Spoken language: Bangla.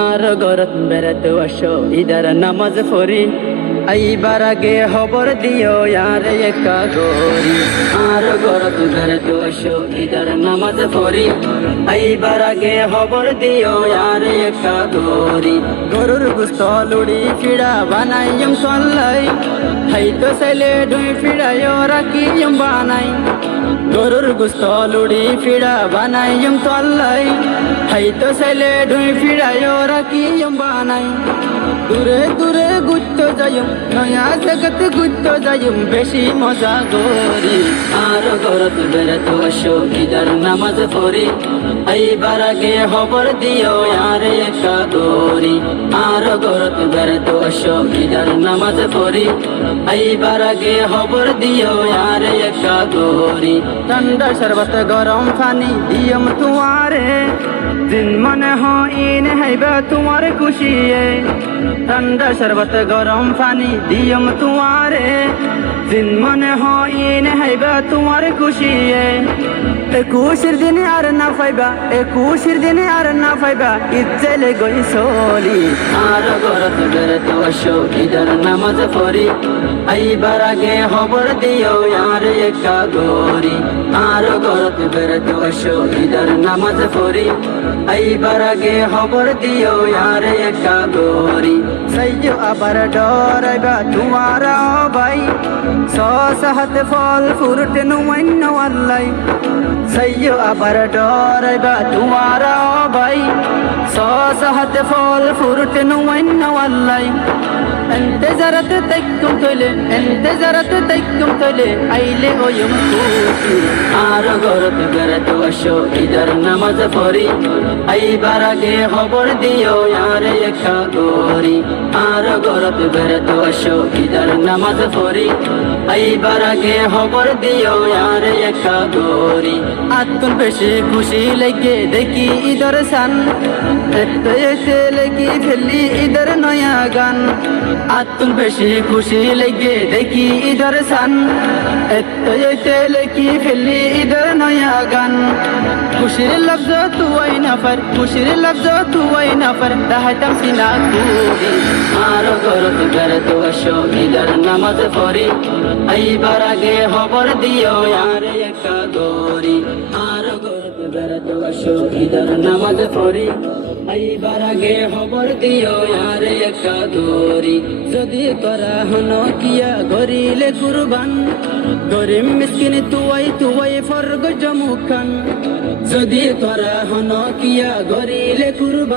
আর গরত বেড়াতে আসো ইদার নামাজ পড়ি আইবার আগে খবর দিও আর একা গরি আর গরত বেড়াতে আসো ইদার নামাজ পড়ি আইবার আগে খবর দিও আর একা গরি গরুর গুস্ত লুড়ি ফিড়া বানাইম সল্লাই হাইতো ছেলে দুই ফিড়াইও রাখিম বানাই গরুর গুস্ত লুড়ি ফিড়া বানাইম তল্লাই হাইতো ছেলে দুই ফিড়াইও রাখিম বানাই দূরে দূরে গুচ্ছ যাইম নয়া জগত গুচ্ছ যাইম বেশি মজা গরি আর গরত বেড়াতে আসো ইদার নামাজ পড়ি আইবার আগে খবর দিও আর একা গরি আর গরত বেড়াতে আসো ইদার নামাজ পড়ি আইবার আগে খবর দিও আর একা গরি ঠান্ডা শরবত গরম পানি দিয়ম তোমারে দিন মনে হইন হাইবা তোমার খুশিয়ে ঠান্ডা শরবত গরম পানি দিয়ম তোমারে দিন মনে হইন হাইবা তোমার খুশিয়ে একুশের দিনে আর না পাইবা একুশের দিনে আর না পাইবা ইজ্জেলে গই সলি আর গরত বেড়াতে আসো ইদার নামাজ পড়ি আইবার আগে খবর দিও আর একা গরি আর গরত বেড়াতে আসো ইদার নামাজ পড়ি আইবার আগে খবর দিও আর একা গরি সাইয়ো আবার ডরাইবা তোমার ভাই সহত ফল ফুরুট নুমাইন আল্লাই সাইয়ো আবার ডরাইবা তোমার ভাই সহত ফল ফুরুট নুমাইন আল্লাই انتظرت تكم تولي انتظرت تكم تولي আইলে ওয়ম খুশি আর গরত বেড়াতে আসো ইদার নামাজ পড়ি আইবার আগে খবর দিও আর একা গরি আর গরত বেড়াতে আসো ইদার নামাজ পড়ি আইবার আগে খবর দিও আর একা গরি আতুন বেশি খুশি লাগে দেখি ইদার সান এতে লেগি ফেলি ইদার নয়া গান আতুন বেশি খুশি লেগে দেখি ইদার সান এতে লেগি ফেলি ইদার নয়া গান খুশির লফজ তুই নফর খুশির লফজ তুই নফর দাহাতাম সিনা খুবি আর গরত বেড়াতে আসো ইদার নামাজ পড়ি আইবার আগে খবর দিও আর একা গরি আর গরত বেড়াতে আসো ইদার নামাজ পড়ি আইবার আগে খবর দিও আর একা গরি যদি করা হন কিয়া গরিলে কুরবান গরিম মিসকিন তুই ফরগ জমুখান যদি করা হন কিয়া গরিলে কুরবান